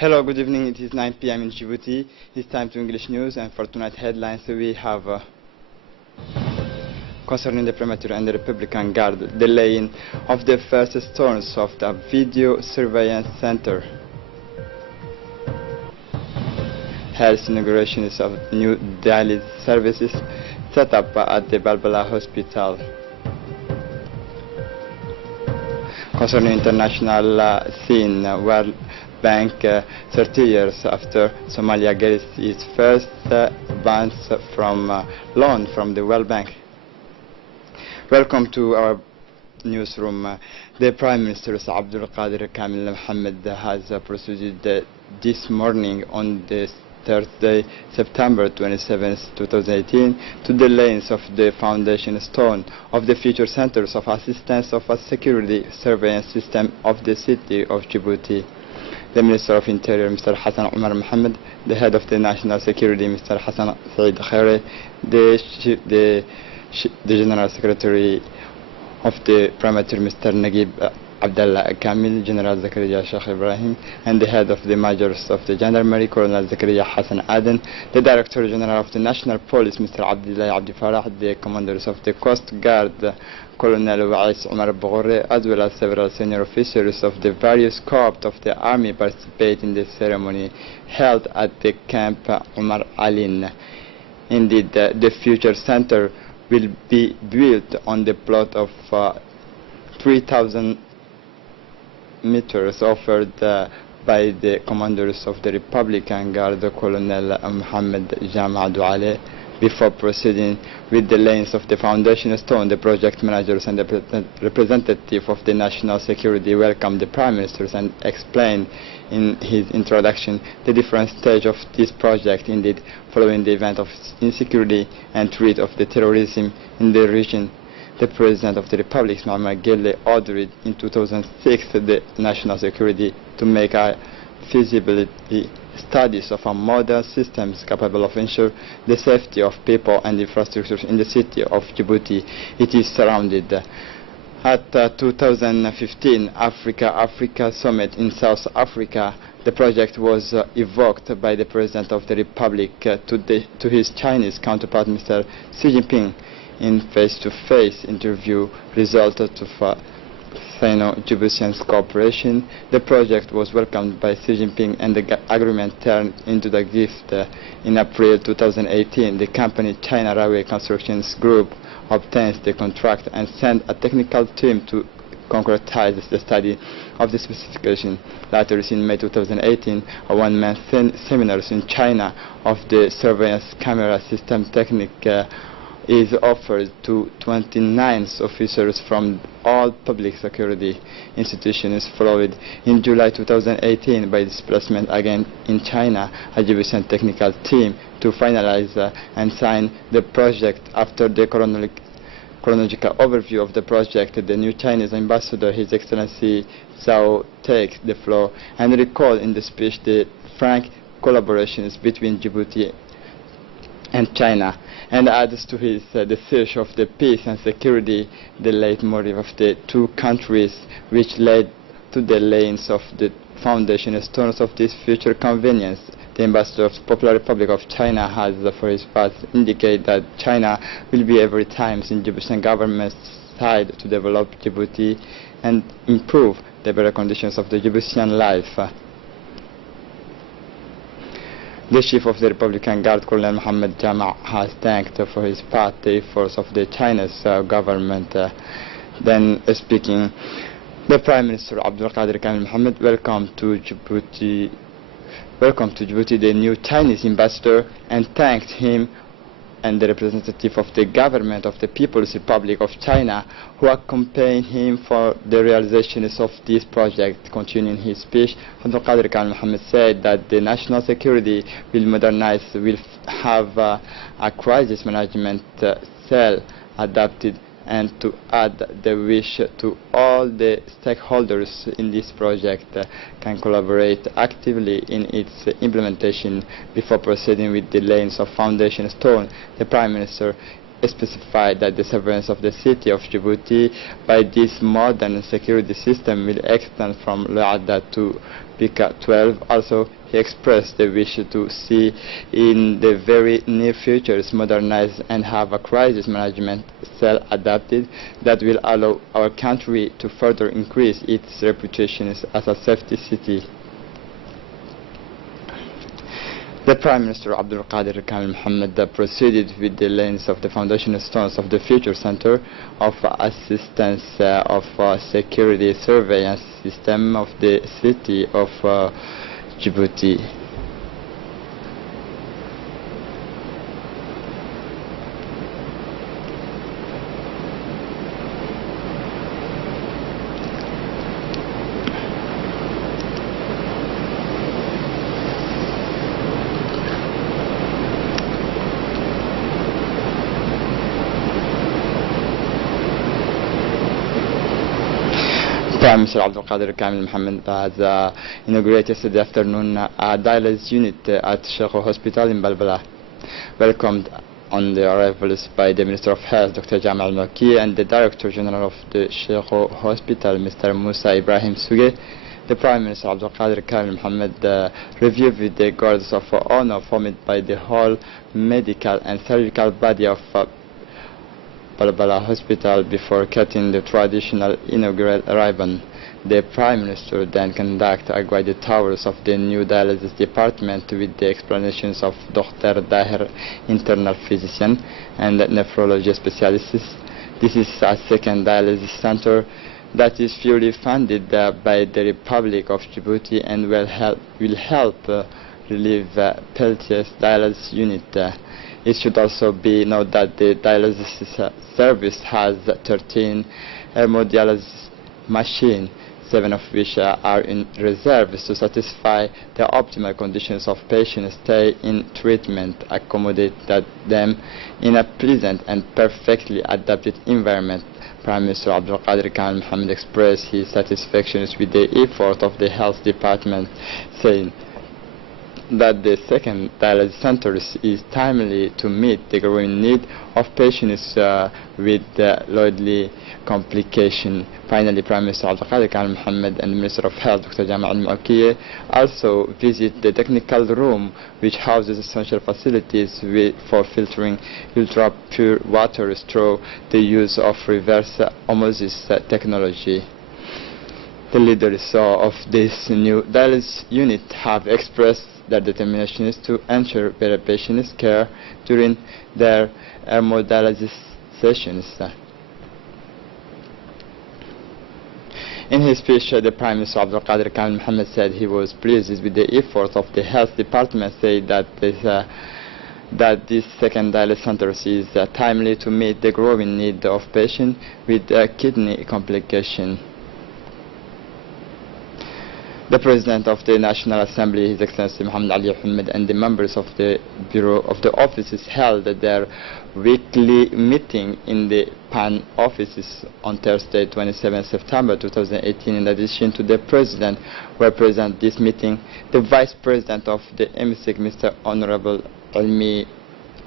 Hello, good evening. It is 9 p.m. in Djibouti. It's time to English news, and for tonight's headlines we have concerning the Perimeter and the Republican Guard, the laying of the first stones of the video surveillance center, health inaugurations of new daily services set up at the Balbala Hospital. Concerning international scene, World Bank 30 years after Somalia gets its first advance from loan from the World Bank. Welcome to our newsroom. The Prime Minister Abdul Qadir Kamil Mohammed has proceeded this morning on this Thursday, September 27, 2018, to the layings of the foundation stone of the future centers of assistance of a security surveillance system of the city of Djibouti. The Minister of Interior, Mr. Hassan Omar Mohammed, the Head of the National Security, Mr. Hassan Saeed Khairi, the General Secretary of the Perimeter, Mr. Naguib Abdallah Kamil, General Zakaria Sheikh Ibrahim, and the Head of the Majors of the Gendarmerie, Colonel Zakaria Hassan Aden, the Director General of the National Police, Mr. Abdullah Abdi Farah, the Commanders of the Coast Guard, Colonel Wa'is Omar Boghore, as well as several senior officers of the various corps of the Army participate in the ceremony held at the Camp Omar Alin. Indeed, the future center will be built on the plot of 3,000 meters offered by the commanders of the Republican Guard, Colonel Mohammed Jama Douale. Before proceeding with the layings of the foundation stone, the project managers and the representative of the national security welcomed the Prime Minister and explained in his introduction the different stage of this project. Indeed, following the event of insecurity and threat of the terrorism in the region, the President of the Republic, Muhammad Gelle, ordered in 2006 the national security to make a feasibility studies of a modern systems capable of ensuring the safety of people and infrastructures in the city of Djibouti. It is surrounded. At 2015 Africa Summit in South Africa, the project was evoked by the President of the Republic to his Chinese counterpart, Mr. Xi Jinping, in face-to-face interview resulted of Sino-Djiboutian cooperation. The project was welcomed by Xi Jinping and the agreement turned into the gift. In April 2018, the company China Railway Constructions Group obtains the contract and sent a technical team to concretize the study of the specification. Later, in May 2018, a one-month seminar in China of the surveillance camera system technique is offered to 29 officers from all public security institutions, followed in July 2018 by displacement again in China, a Djiboutian technical team to finalize and sign the project. After the chronological overview of the project, the new Chinese ambassador, His Excellency Zhao, takes the floor and recalled in the speech the frank collaborations between Djibouti and China, and adds to his the search of the peace and security, the leitmotif of the two countries, which led to the layings of the foundation stones of this future convenience. The ambassador of the Popular Republic of China has, for his part, indicated that China will be every time in Djiboutian government's side to develop Djibouti and improve the better conditions of the Djiboutian life. The chief of the Republican Guard, Colonel Mohammed Jama, has thanked for his part the efforts of the Chinese government. Then speaking, the Prime Minister Abdul Qadir Kamil Mohammed welcomed to Djibouti the new Chinese ambassador and thanked him and the representative of the government of the People's Republic of China who accompanied him for the realizations of this project. Continuing his speech, Abdul Qadir Kamil Mohammed said that the national security will have a crisis management cell adapted, and to add the wish to all the stakeholders in this project can collaborate actively in its implementation. Before proceeding with the layings of foundation stone, the Prime Minister specified that the surveillance of the city of Djibouti by this modern security system will extend from Luada to Bika 12. Also, he expressed the wish to see in the very near future modernized and have a crisis management cell adapted that will allow our country to further increase its reputation as a safety city. The Prime Minister Abdul Qadir Kamil Mohammed proceeded with the laying of the foundation stones of the future Center of Assistance of Security Surveillance System of the city of Djibouti. Prime Minister Abdul Qadir Kamil Mohammed has inaugurated yesterday afternoon a dialysis unit at Sheikh Hospital in Balbala. Welcomed on the arrivals by the Minister of Health, Dr. Jamal Al-Maki, and the Director General of the Sheikh Hospital, Mr. Musa Ibrahim Suge. The Prime Minister Abdul Qadir Kamil Mohammed reviewed with the guards of honor formed by the whole medical and surgical body of Balbala Hospital before cutting the traditional inaugural ribbon. The Prime Minister then conducted a guided tours of the new dialysis department with the explanations of Dr. Daher, internal physician and nephrology specialist. This is a second dialysis center that is fully funded by the Republic of Djibouti and will help relieve Peltier's dialysis unit. It should also be noted that the dialysis service has 13 hemodialysis machines, 7 of which are in reserve to satisfy the optimal conditions of patients' stay in treatment, accommodate them in a pleasant and perfectly adapted environment. Prime Minister Abdul Qadir Kamil Mohammed expressed his satisfaction with the effort of the health department, saying that the second dialysis center is timely to meet the growing need of patients with loadly complication. Finally, Prime Minister Abdul Qadir Kamil Mohammed and the Minister of Health, Dr. Jamal Al-Maki, also visit the technical room which houses essential facilities for filtering ultra-pure water through the use of reverse osmosis technology. The leaders of this new dialysis unit have expressed their determination is to ensure better patient care during their hemodialysis sessions. In his speech, the Prime Minister Abdul Qadir Kamil Mohammed said he was pleased with the efforts of the health department, saying that this second dialysis center is timely to meet the growing need of patients with kidney complications. The President of the National Assembly, His Excellency Muhammad Ali Ahmed, and the members of the Bureau of the Offices held their weekly meeting in the PAN offices on Thursday, 27 September 2018. In addition to the President, were present at this meeting the Vice President of the MSIC, Mr. Honorable Almi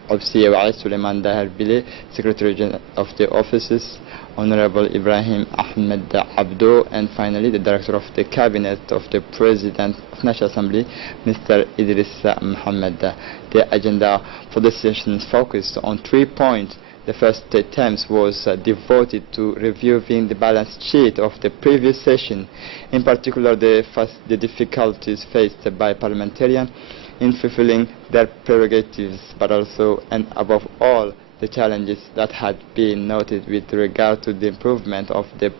Obsiye Suleiman Daher Bile, Secretary General of the Offices, Honorable Ibrahim Ahmed Abdo, and finally the Director of the Cabinet of the President of National Assembly, Mr. Idris Mohammed. The agenda for the session focused on 3 points. The first attempt was devoted to reviewing the balance sheet of the previous session, in particular the difficulties faced by parliamentarians in fulfilling their prerogatives, but also and above all the challenges that had been noted with regard to the improvement of the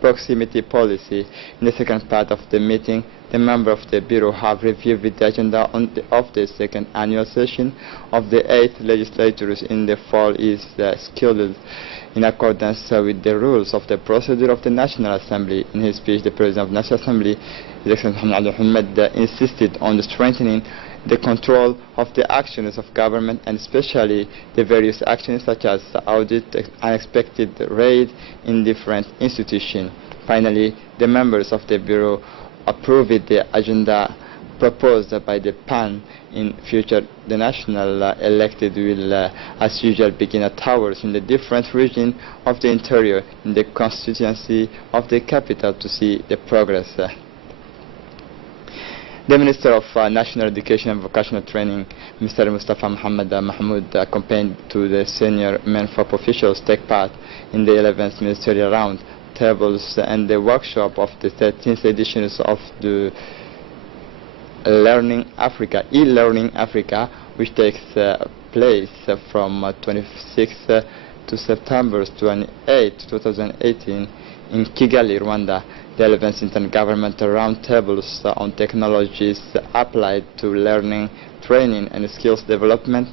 proximity policy. In the second part of the meeting, the members of the Bureau have reviewed the agenda of the second annual session of the 8th legislatures in the fall is scheduled in accordance with the rules of the procedure of the National Assembly. In his speech, the President of the National Assembly, His Excellency Muhammad Ahmed, insisted on strengthening the control of the actions of government, and especially the various actions such as audit, unexpected raid in different institutions. Finally, the members of the Bureau approved the agenda proposed by the PAN. In future, the national elected will, as usual, begin at towers in the different regions of the interior, in the constituency of the capital, to see the progress. The Minister of National Education and Vocational Training, Mr. Mustafa Muhammad Mahmoud, accompanied to the senior MENFOP officials, take part in the 11th ministerial round tables and the workshop of the 13th editions of the Learning Africa, e-Learning Africa, which takes place from 26th to September 28, 2018 in Kigali, Rwanda. The 11th intergovernmental roundtables on technologies applied to learning, training and skills development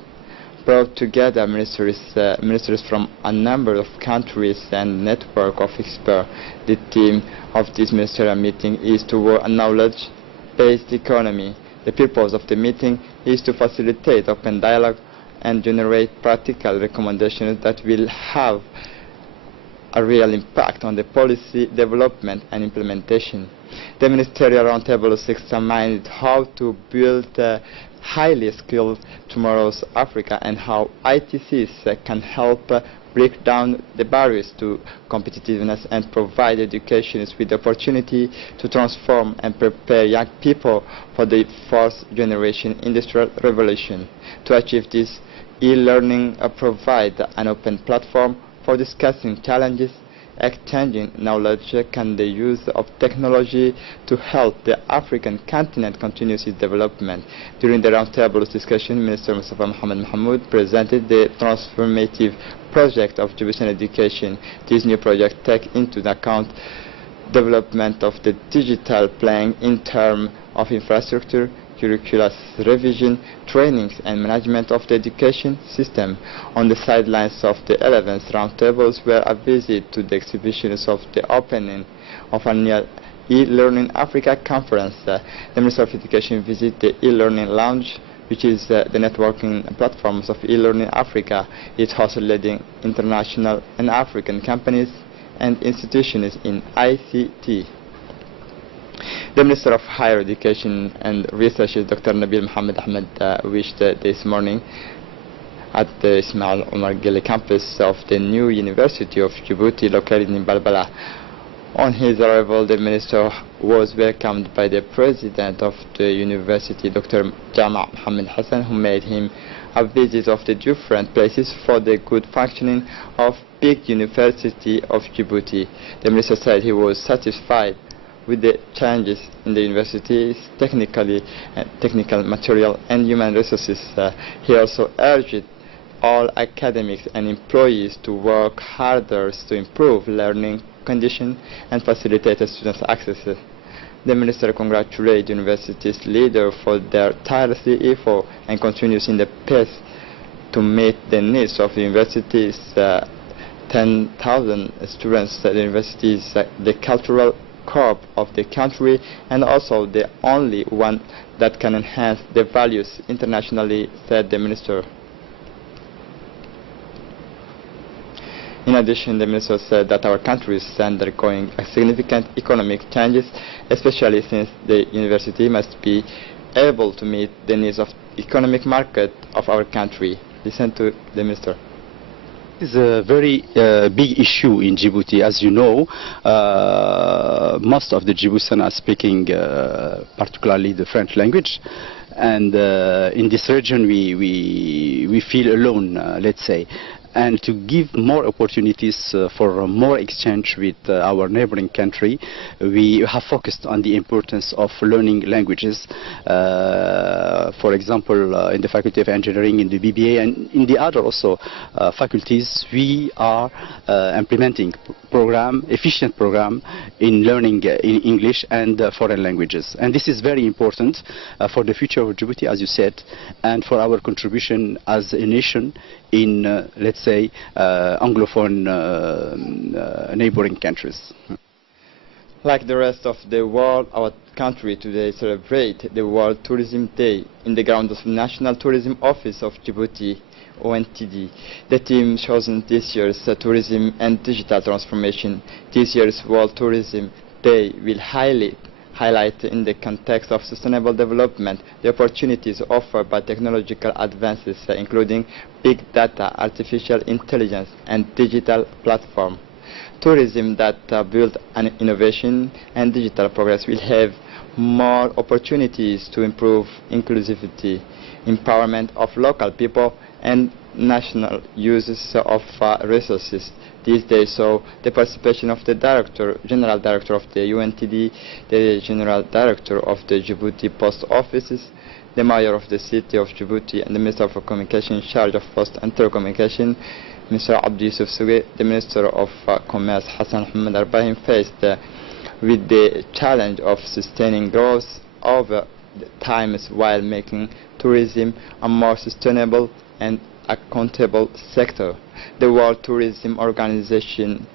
brought together ministers from a number of countries and network of experts. The theme of this ministerial meeting is toward a knowledge-based economy. The purpose of the meeting is to facilitate open dialogue and generate practical recommendations that will have a real impact on the policy development and implementation. The ministerial roundtables examined how to build highly skilled tomorrow's Africa and how ITCs can help break down the barriers to competitiveness and provide educationists with the opportunity to transform and prepare young people for the fourth generation industrial revolution. To achieve this, e-learning provides an open platform for discussing challenges, exchanging knowledge, and the use of technology to help the African continent continue its development. During the roundtable discussion, Minister Mustafa Muhammad Mahmoud presented the transformative project of Djiboutian education. This new project takes into account development of the digital plan in terms of infrastructure, curricular revision, trainings and management of the education system. On the sidelines of the 11th roundtables were a visit to the exhibitions of the opening of annual e-Learning Africa conference. The Minister of Education visited the e-Learning Lounge, which is the networking platforms of e-Learning Africa. It hosts leading international and African companies and institutions in ICT. The Minister of Higher Education and Research, Dr. Nabil Mohammed Ahmed, wished this morning at the Ismail Omar Guelleh campus of the new University of Djibouti located in Balbala. On his arrival, the Minister was welcomed by the President of the University, Dr. Jama Mohammed Hassan, who made him a visit of the different places for the good functioning of big University of Djibouti. The Minister said he was satisfied with the changes in the university's technical material and human resources. He also urged all academics and employees to work harder to improve learning conditions and facilitate students' access. The Minister congratulated university's leaders for their tireless effort and continues in the pace to meet the needs of the university's 10,000 students. The university is the cultural core of the country and also the only one that can enhance the values internationally, said the Minister. In addition, the Minister said that our country is undergoing significant economic changes, especially since the university must be able to meet the needs of economic market of our country. Listen to the Minister. This is a very big issue in Djibouti. As you know, most of the Djiboutians are speaking particularly the French language, and in this region we feel alone, let's say. And to give more opportunities for more exchange with our neighboring country, we have focused on the importance of learning languages. For example, in the Faculty of Engineering, in the BBA, and in the other also faculties, we are implementing efficient program in learning in English and foreign languages. And this is very important for the future of Djibouti, as you said, and for our contribution as a nation in, let's say, Anglophone neighboring countries. Like the rest of the world, our country today celebrates the World Tourism Day in the grounds of National Tourism Office of Djibouti, ONTD. The theme chosen this year's tourism and digital transformation. This year's World Tourism Day will highlight highlight in the context of sustainable development the opportunities offered by technological advances, including big data, artificial intelligence, and digital platform. Tourism that build on innovation and digital progress will have more opportunities to improve inclusivity, empowerment of local people, and national uses of resources. These days, so the participation of the General Director of the UNTD, the General Director of the Djibouti Post Offices, the Mayor of the City of Djibouti, and the Minister of Communication in charge of Post and Telecommunication, Mr. Abdi Yusuf Sougue, the Minister of Commerce, Hassan Mohamed Arbahim, faced with the challenge of sustaining growth over the times while making tourism a more sustainable and accountable sector. The World Tourism Organization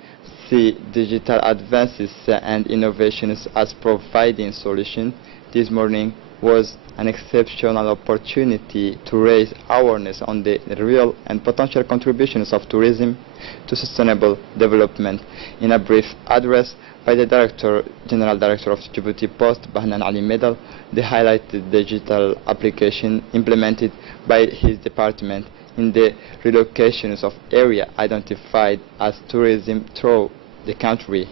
see digital advances and innovations as providing solutions. This morning was an exceptional opportunity to raise awareness on the real and potential contributions of tourism to sustainable development. In a brief address by the General Director of Djibouti Post, Bahnan Ali Medal, they highlighted the digital application implemented by his department in the relocations of area identified as tourism through the country.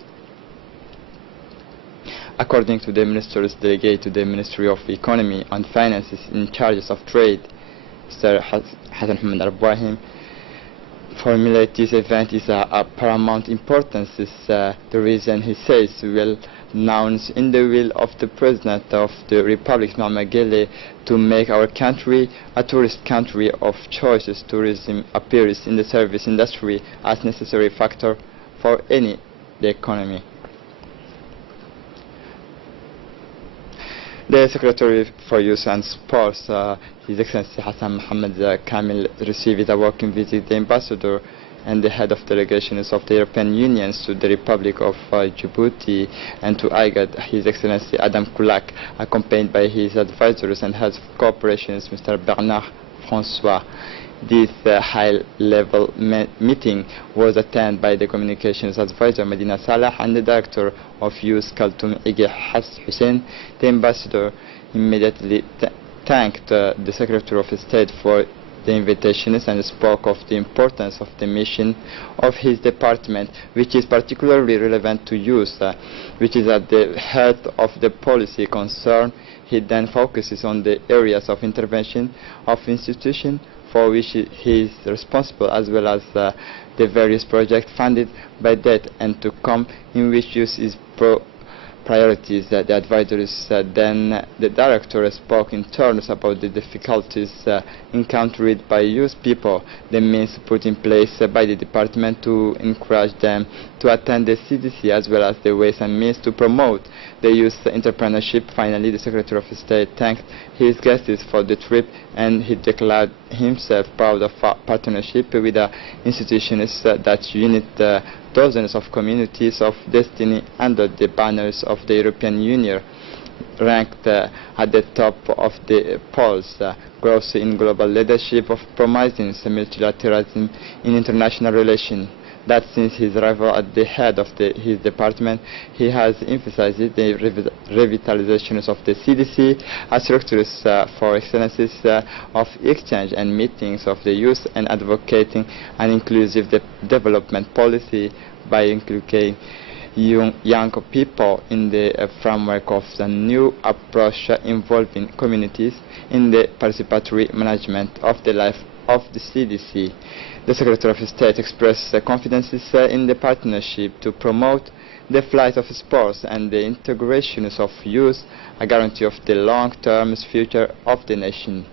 According to the Minister's delegate to the Ministry of Economy and Finances in charge of trade, Sir Hassan Mohamed Arbahim, formulate this event is a paramount importance. Is the reason he says will announced in the will of the President of the Republic, Mohamed Gele, to make our country a tourist country of choice. Tourism appears in the service industry as necessary factor for the economy. The Secretary for Youth and Sports, His Excellency Hassan Mohamed Kamil, received a working visit the Ambassador and the head of delegations of the European Union to the Republic of Djibouti and to IGAD, His Excellency Adam Kulak, accompanied by his advisors and heads of cooperation, Mr. Bernard François. This high-level meeting was attended by the Communications Advisor Medina Salah and the Director of Youth Kaltoum Ige Has Hussein. The Ambassador immediately thanked the Secretary of State for the invitations and spoke of the importance of the mission of his department, which is particularly relevant to youth, which is at the heart of the policy concern. He then focuses on the areas of intervention of institutions for which he is responsible, as well as the various projects funded by that and to come in which youth is priorities. The advisors then the director spoke in terms about the difficulties encountered by youth people, the means put in place by the department to encourage them to attend the CDC, as well as the ways and means to promote the youth entrepreneurship. Finally, the Secretary of State thanked his guests for the trip, and he declared himself proud of a partnership with institutions that unite dozens of communities of destiny under the banners of the European Union, ranked at the top of the polls. Growth in global leadership of promising multilateralism in international relations. That since his arrival at the head of his department, he has emphasized the revitalization of the CDC as structures for excellences of exchange and meetings of the youth, and advocating an inclusive development policy by including young people in the framework of the new approach involving communities in the participatory management of the life of the CDC. The Secretary of State expressed confidence in the partnership to promote the flight of sports and the integration of youth, a guarantee of the long-term future of the nation.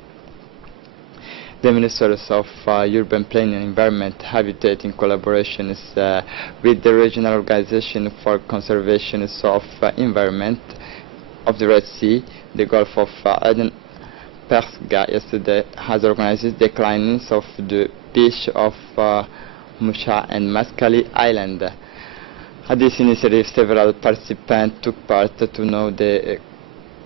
The Ministers of Urban Planning and Environment, Habitat, in collaboration with the Regional Organization for Conservation of Environment of the Red Sea, the Gulf of Aden, Persga, yesterday has organized the cleansing of the beach of Musha and Maskali Island. At this initiative, several participants took part to know the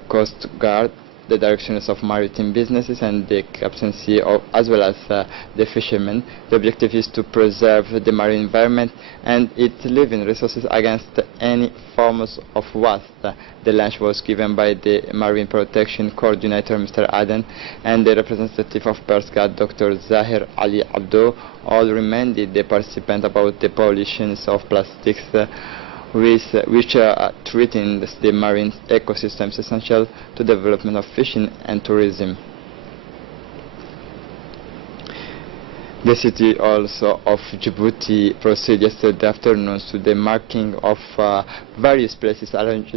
Coast Guard the directions of maritime businesses and the captaincy of, as well as the fishermen. The objective is to preserve the marine environment and its living resources against any forms of waste. The lunch was given by the Marine Protection Coordinator, Mr. Aden, and the representative of PERSCA, Dr. Zahir Ali Abdo. All reminded the participants about the pollutions of plastics which threaten the marine ecosystems essential to the development of fishing and tourism. The city also of Djibouti proceeded yesterday afternoon to the marking of various places arranged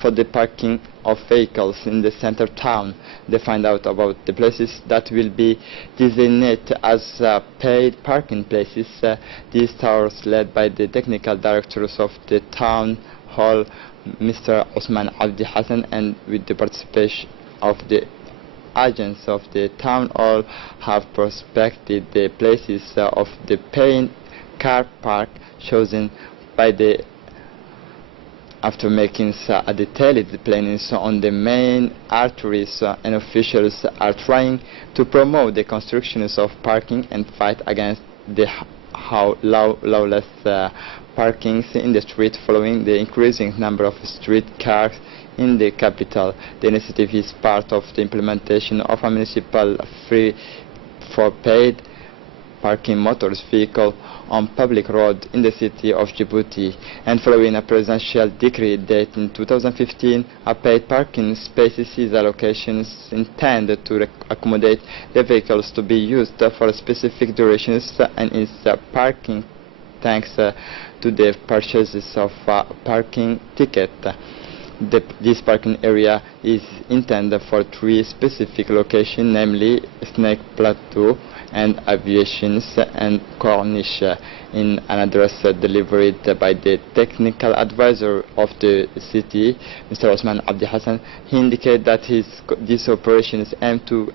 for the parking of vehicles in the center town. They find out about the places that will be designated as paid parking places. These tours led by the technical directors of the town hall, Mr. Osman Abdi Hassan, and with the participation of the agents of the town hall have prospected the places of the paying car park chosen by the after making a detailed plannings on the main arteries, and officials are trying to promote the constructions of parking and fight against the lawless parkings in the street following the increasing number of street cars in the capital. The initiative is part of the implementation of a municipal free for paid parking motors vehicle on public road in the city of Djibouti, and following a presidential decree dated in 2015, a paid parking spaces is allocations intended to accommodate the vehicles to be used for specific durations and is parking thanks to the purchases of parking ticket. This parking area is intended for 3 specific locations, namely Snake Plateau and Aviations and Corniche. In an address delivered by the technical advisor of the city, Mr. Osman Abdi Hassan, he indicated that these operations aim to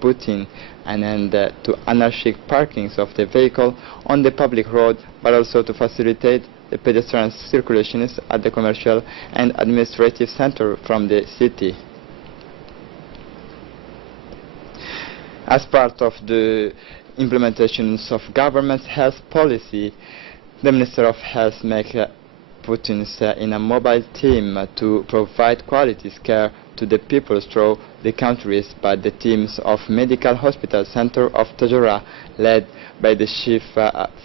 putting an end to anarchic parkings of the vehicle on the public road, but also to facilitate the pedestrian circulations at the commercial and administrative center from the city. As part of the implementations of government's health policy, the Minister of Health makes puttings in a mobile team to provide quality care to the people through the countries by the teams of Medical Hospital Center of Tajura, led by the chief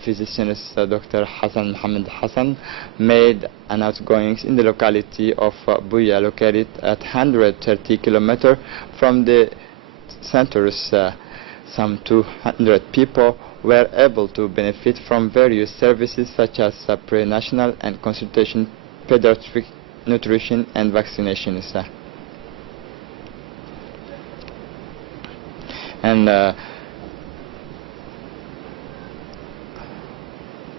physician Dr. Hassan Mohammed Hassan, made an outgoings in the locality of Buya, located at 130 kilometers from the centers. Some 200 people were able to benefit from various services such as pre-national and consultation, pediatric nutrition and vaccinations. And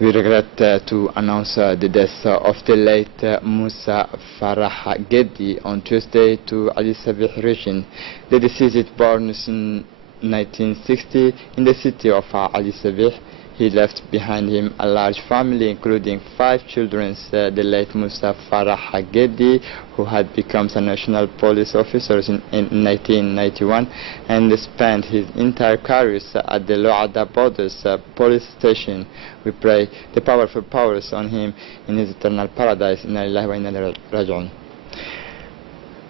we regret to announce the death of the late Musa Farah Gedi on Tuesday to Ali Sabih region. The deceased born in 1960 in the city of Ali Sabih. He left behind him a large family, including 5 children. The late Musa Farah Gedi, who had become a national police officer in 1991 and spent his entire career at the Loada Borders police station. We pray the powerful powers on him in his eternal paradise. Inna lillahi wa inna ilayhi raji'un.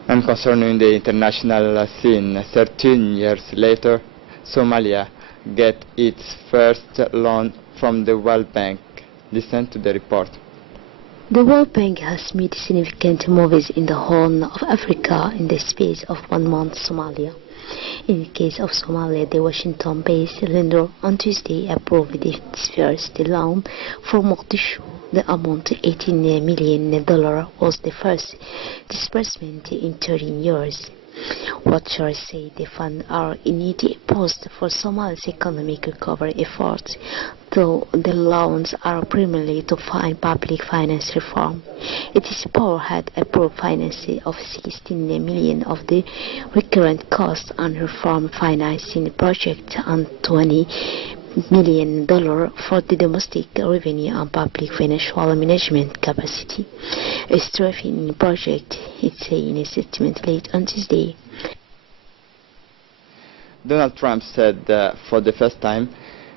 And concerning the international scene, 13 years later, Somalia get its first loan from the World Bank. Listen to the report. The World Bank has made significant moves in the Horn of Africa in the space of 1 month. Somalia. In the case of Somalia, the Washington-based lender on Tuesday approved its first loan for Mogadishu. The amount $18 million was the first disbursement in 13 years. Watchers say the funds are a needy post for Somalia's economic recovery efforts, though the loans are primarily to fund public finance reform. Its power had approved financing of $16 million of the recurrent costs and reform financing project and $20 million for the domestic revenue and public financial management capacity. A strengthening project, it said in a statement late on Tuesday. Donald Trump said for the first time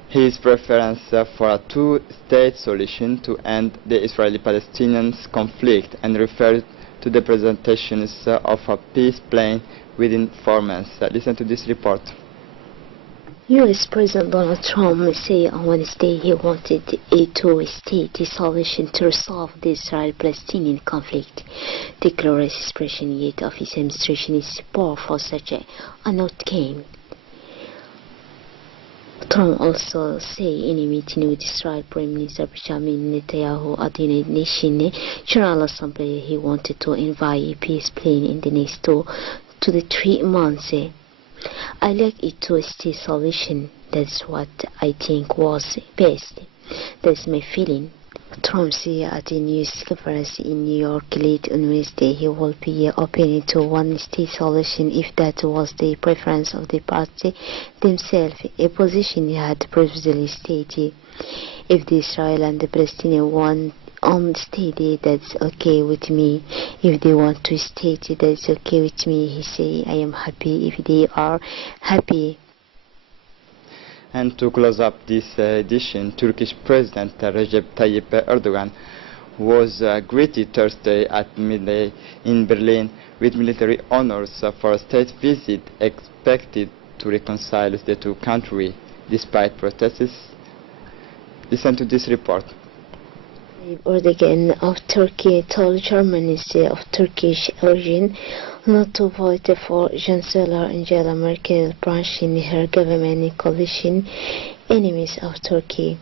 his preference for a two-state solution to end the Israeli-Palestinian conflict and referred to the presentations of a peace plan within 4 months. Listen to this report. U.S. President Donald Trump said on Wednesday he wanted a two-state solution to resolve the Israel-Palestinian conflict. The clearest expression yet of his administration's support for such an outcome. Trump also said in a meeting with Israel Prime Minister Benjamin Netanyahu at the United Nations General Assembly he wanted to invite a peace plan in the next 2 to 3 months. I like a two-state solution. That's what I think was best. That's my feeling. Trump said at a news conference in New York late on Wednesday he will be open to one-state solution if that was the preference of the party themselves, a position he had previously stated. If the Israel and the Palestinians want state, that's okay with me. If they want to state, that's okay with me. He said, I am happy if they are happy. And to close up this edition, Turkish President Recep Tayyip Erdogan was greeted Thursday at midday in Berlin with military honors for a state visit expected to reconcile the two countries despite protests. Listen to this report. Erdogan of Turkey told journalists of Turkish origin not to vote for Chancellor Angela Merkel branching her government coalition enemies of Turkey.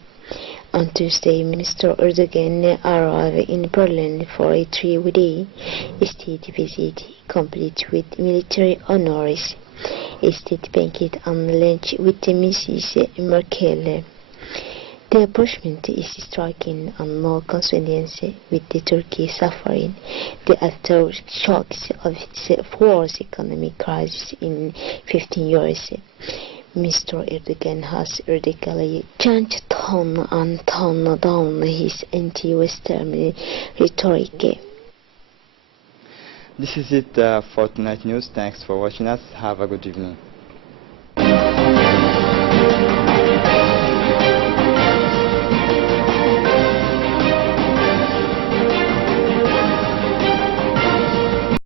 On Tuesday, Minister Erdogan arrived in Berlin for a 3-day state visit, complete with military honors, a state banquet and lunch with Mrs. Merkel. The approachment is striking and no coincidence with the Turkey suffering the aftershocks of its worst economic crisis in 15 years. Mr. Erdogan has radically changed tone and toned down his anti-Western rhetoric. This is it for tonight's news. Thanks for watching us. Have a good evening.